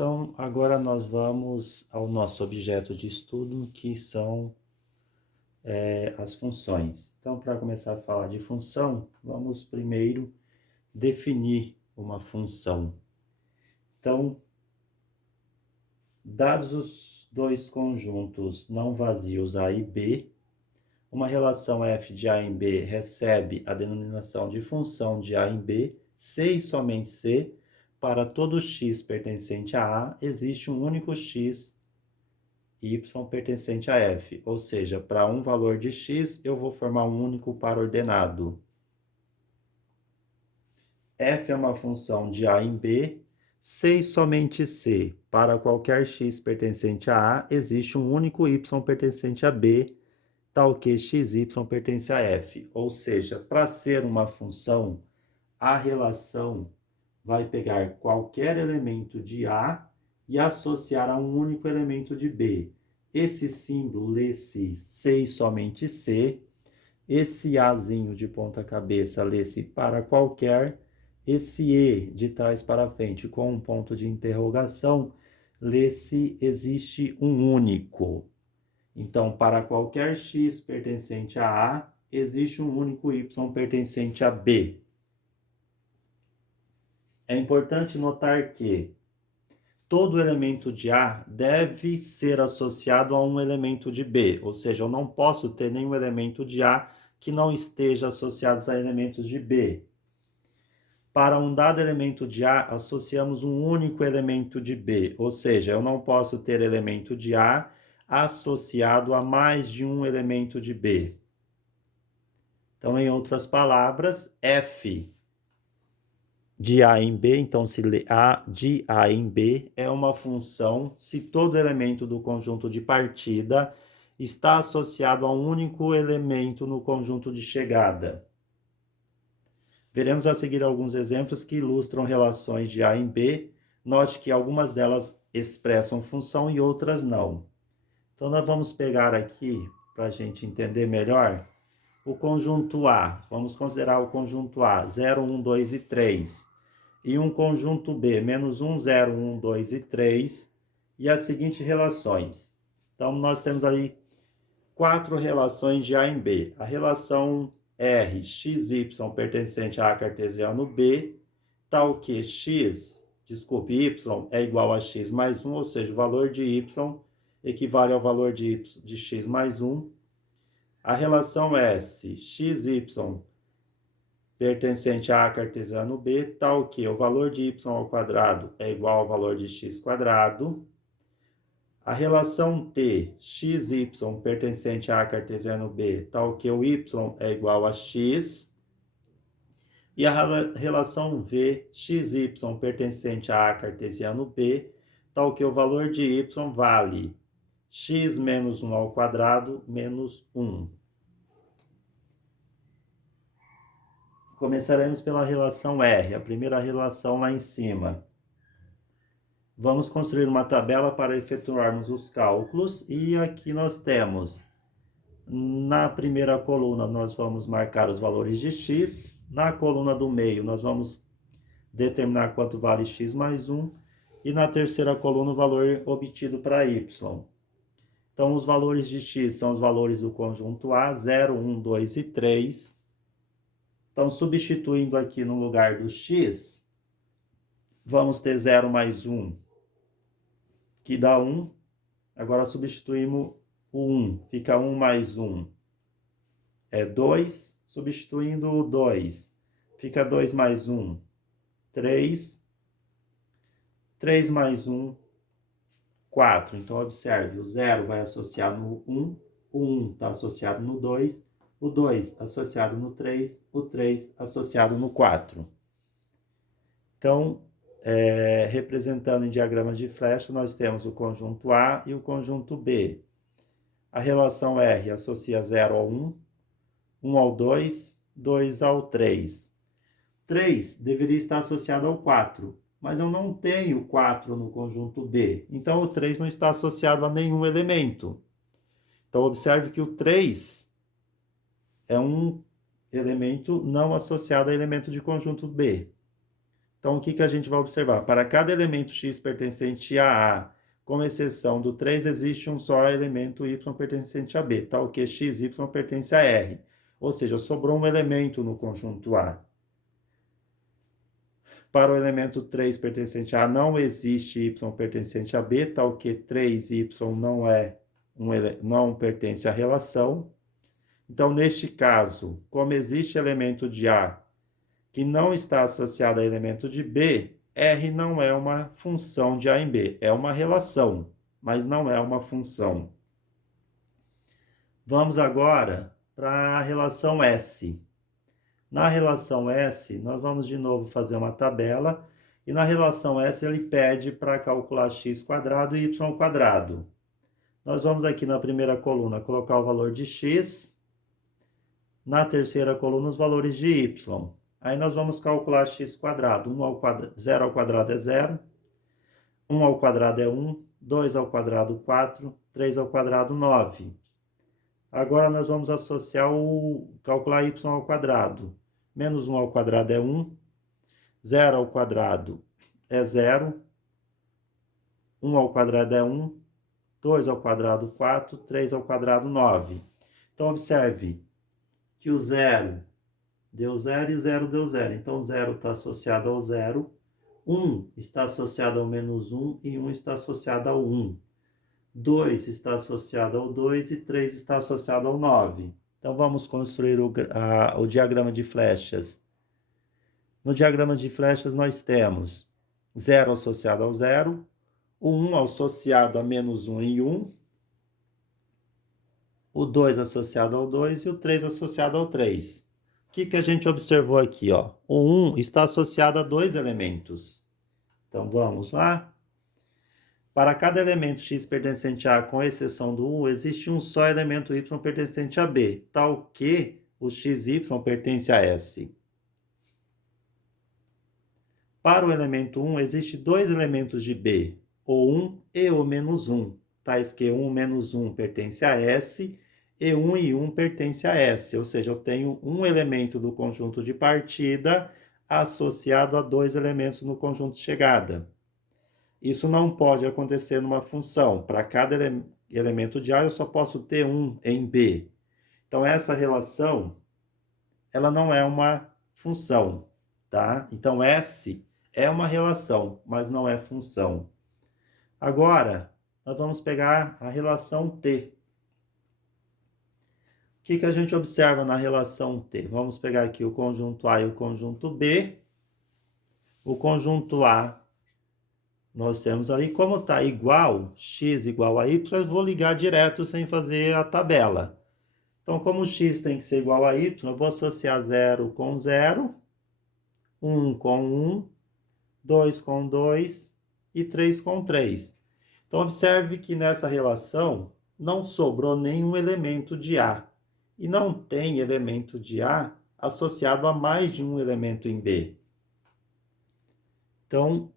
Então, agora nós vamos ao nosso objeto de estudo, que são as funções. Então, para começar a falar de função, vamos primeiro definir uma função. Então, dados os dois conjuntos não vazios A e B, uma relação f de A em B recebe a denominação de função de A em B, se e somente se, para todo x pertencente a A, existe um único x y pertencente a f, ou seja, para um valor de x, eu vou formar um único par ordenado. F é uma função de A em B, se e somente se, para qualquer x pertencente a A, existe um único y pertencente a B, tal que xy pertence a f. Ou seja, para ser uma função, a relação vai pegar qualquer elemento de A e associar a um único elemento de B. Esse símbolo lê-se se e somente se, esse Azinho de ponta cabeça lê-se para qualquer, esse E de trás para frente com um ponto de interrogação lê-se existe um único. Então, para qualquer x pertencente a A, existe um único y pertencente a B. É importante notar que todo elemento de A deve ser associado a um elemento de B, ou seja, eu não posso ter nenhum elemento de A que não esteja associado a elementos de B. Para um dado elemento de A, associamos um único elemento de B, ou seja, eu não posso ter elemento de A associado a mais de um elemento de B. Então, em outras palavras, f de A em B, então se lê A de A em B, é uma função se todo elemento do conjunto de partida está associado a um único elemento no conjunto de chegada. Veremos a seguir alguns exemplos que ilustram relações de A em B. Note que algumas delas expressam função e outras não. Então, nós vamos pegar aqui, para a gente entender melhor, o conjunto A. Vamos considerar o conjunto A, 0, 1, 2 e 3. E um conjunto B, menos 1, 0, 1, 2 e 3. E as seguintes relações. Então, nós temos ali 4 relações de A em B. A relação R, xy pertencente a A cartesiano B, tal que y é igual a x mais 1, ou seja, o valor de y equivale ao valor de x mais 1. A relação S, xy pertencente a A cartesiano B, tal que o valor de y ao quadrado é igual ao valor de x quadrado. A relação T, xy pertencente a A cartesiano B, tal que o y é igual a x. E a relação V, xy pertencente a A cartesiano B, tal que o valor de y vale x menos 1 ao quadrado menos 1. Começaremos pela relação R, a primeira relação lá em cima. Vamos construir uma tabela para efetuarmos os cálculos e aqui nós temos, na primeira coluna nós vamos marcar os valores de x, na coluna do meio nós vamos determinar quanto vale x mais 1 e na terceira coluna o valor obtido para y. Então, os valores de x são os valores do conjunto A, 0, 1, 2 e 3. Então, substituindo aqui no lugar do x, vamos ter 0 mais 1, que dá 1. Agora, substituímos o 1, fica 1 mais 1, é 2. Substituindo o 2, fica 2 mais 1, 3. 3 mais 1, 4. Então, observe, o 0 vai associar no 1, o 1 está associado no 2, o 2 associado no 3, o 3 associado no 4. Então, representando em diagramas de flecha, nós temos o conjunto A e o conjunto B. A relação R associa 0 ao 1, 1 ao 2, 2 ao 3. 3 deveria estar associado ao 4, mas eu não tenho 4 no conjunto B. Então, o 3 não está associado a nenhum elemento. Então, observe que o 3 é um elemento não associado a elemento de conjunto B. Então, o que a gente vai observar? Para cada elemento x pertencente a, com exceção do 3, existe um só elemento y pertencente a B, tal que x, y pertence a R. Ou seja, sobrou um elemento no conjunto A. Para o elemento 3 pertencente a, não existe y pertencente a B, tal que 3y não pertence à relação. Então, neste caso, como existe elemento de A que não está associado a elemento de B, R não é uma função de A em B, é uma relação, mas não é uma função. Vamos agora para a relação S. Na relação S, nós vamos de novo fazer uma tabela, e na relação S ele pede para calcular x² e y². Nós vamos aqui na primeira coluna colocar o valor de x, na terceira coluna os valores de y. Aí nós vamos calcular x². 0 ao quadrado é 0, 1 ao quadrado é 1, 2 ao quadrado 4, 3 ao quadrado 9. Agora nós vamos calcular y ao quadrado. Menos 1 ao quadrado é 1, 0 ao quadrado é 0, 1 ao quadrado é 1, 2 ao quadrado 4, 3 ao quadrado 9. Então, observe que o 0 deu 0 e o 0 deu 0. Então, 0 está associado ao 0, 1 está associado ao menos 1 e 1 está associado ao 1. 2 está associado ao 2 e 3 está associado ao 9. Então, vamos construir o diagrama de flechas. No diagrama de flechas, nós temos 0 associado ao 0, o 1 associado a menos 1 e 1, o 2 associado ao 2 e o 3 associado ao 3. O que a gente observou aqui? Ó? O 1 está associado a dois elementos. Então, vamos lá. Para cada elemento x pertencente a, com exceção do 1, existe um só elemento y pertencente a B, tal que o xy pertence a S. Para o elemento 1, existem dois elementos de B, o 1 e o menos 1, tais que 1 menos 1 pertence a S e 1 e 1 pertence a S, ou seja, eu tenho um elemento do conjunto de partida associado a dois elementos no conjunto de chegada. Isso não pode acontecer numa função. Para cada elemento de A, eu só posso ter um em B. Então, essa relação, ela não é uma função, tá? Então, S é uma relação, mas não é função. Agora, nós vamos pegar a relação T. O que a gente observa na relação T? Vamos pegar aqui o conjunto A e o conjunto B. O conjunto A, nós temos ali, como está igual, x igual a y, eu vou ligar direto sem fazer a tabela. Então, como x tem que ser igual a y, eu vou associar 0 com 0, 1 com 1, 2 com 2 e 3 com 3. Então, observe que nessa relação não sobrou nenhum elemento de A. E não tem elemento de A associado a mais de um elemento em B. Então,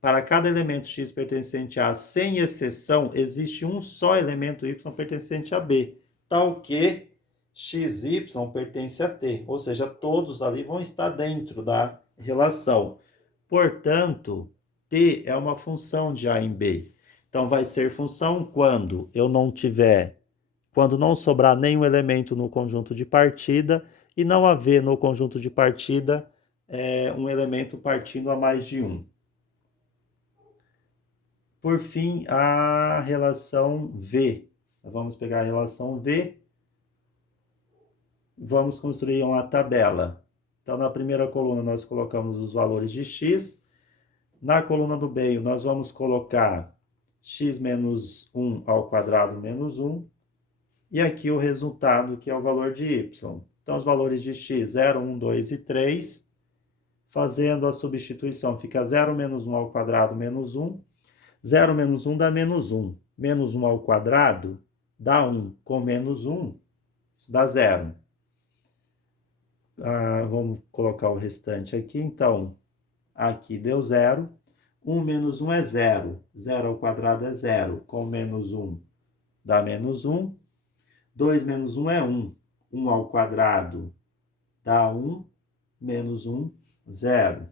para cada elemento x pertencente a, sem exceção, existe um só elemento y pertencente a B, tal que xy pertence a t, ou seja, todos ali vão estar dentro da relação. Portanto, t é uma função de A em B. Então, vai ser função quando quando não sobrar nenhum elemento no conjunto de partida e não haver no conjunto de partida um elemento partindo a mais de um. Por fim, a relação V. Vamos pegar a relação V. Vamos construir uma tabela. Então, na primeira coluna, nós colocamos os valores de x. Na coluna do meio, nós vamos colocar x menos 1 ao quadrado menos 1. E aqui o resultado, que é o valor de y. Então, os valores de x, 0, 1, 2 e 3. Fazendo a substituição, fica 0 menos 1 ao quadrado menos 1. 0 menos 1 dá menos 1. Menos 1 ao quadrado dá 1. Com menos 1, isso dá 0. Vamos colocar o restante aqui. Então, aqui deu 0. 1 menos 1 é 0. 0 ao quadrado é 0. Com menos 1 dá menos 1. 2 menos 1 é 1. 1 ao quadrado dá 1. Menos 1, 0.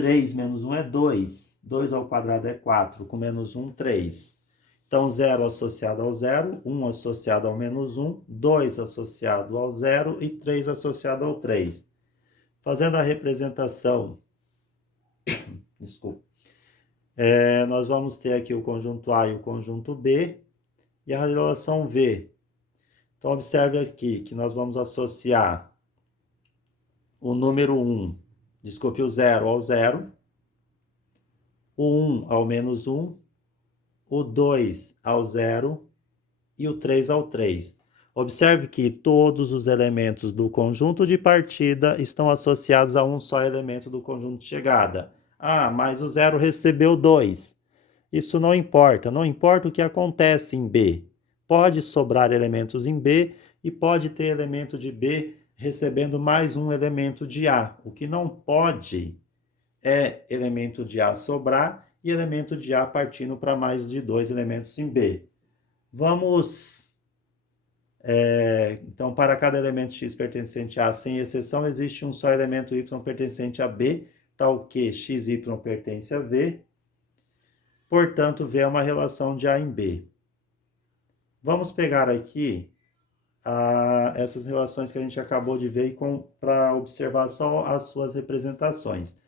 3 menos 1 é 2. 2 ao quadrado é 4. Com menos 1, 3. Então, 0 associado ao 0, 1 associado ao menos 1, 2 associado ao 0 e 3 associado ao 3. Fazendo a representação, desculpa, nós vamos ter aqui o conjunto A e o conjunto B e a relação V. Então, observe aqui que nós vamos associar o número 1, desculpe, o 0 ao 0, o 1 ao menos 1, o 2 ao 0 e o 3 ao 3. Observe que todos os elementos do conjunto de partida estão associados a um só elemento do conjunto de chegada. Ah, mas o 0 recebeu 2. Isso não importa o que acontece em B. Pode sobrar elementos em B e pode ter elemento de B recebendo mais um elemento de A. O que não pode é elemento de A sobrar e elemento de A partindo para mais de 2 elementos em B. Vamos... então, para cada elemento x pertencente a A, sem exceção, existe um só elemento y pertencente a B, tal que xy pertence a V. Portanto, V é uma relação de A em B. Vamos pegar aqui essas relações que a gente acabou de ver para observar só as suas representações.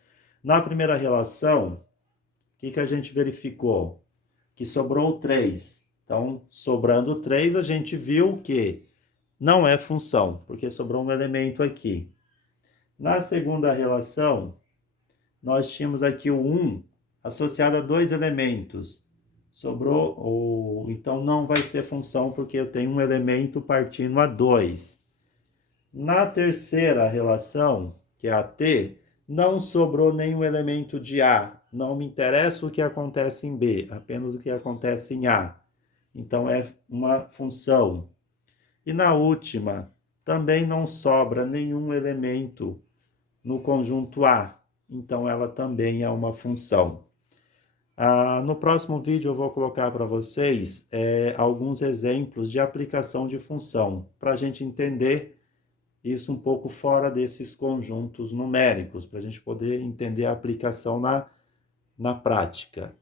Na primeira relação, o que a gente verificou? Que sobrou 3. Então, sobrando 3, a gente viu que não é função, porque sobrou um elemento aqui. Na segunda relação, nós tínhamos aqui o 1 associado a 2 elementos. Sobrou, então não vai ser função, porque eu tenho um elemento partindo a 2. Na terceira relação, que é a T, não sobrou nenhum elemento de A. Não me interessa o que acontece em B, apenas o que acontece em A. Então, é uma função. E na última, também não sobra nenhum elemento no conjunto A. Então, ela também é uma função. No próximo vídeo eu vou colocar para vocês alguns exemplos de aplicação de função, para a gente entender isso um pouco fora desses conjuntos numéricos, para a gente poder entender a aplicação na prática.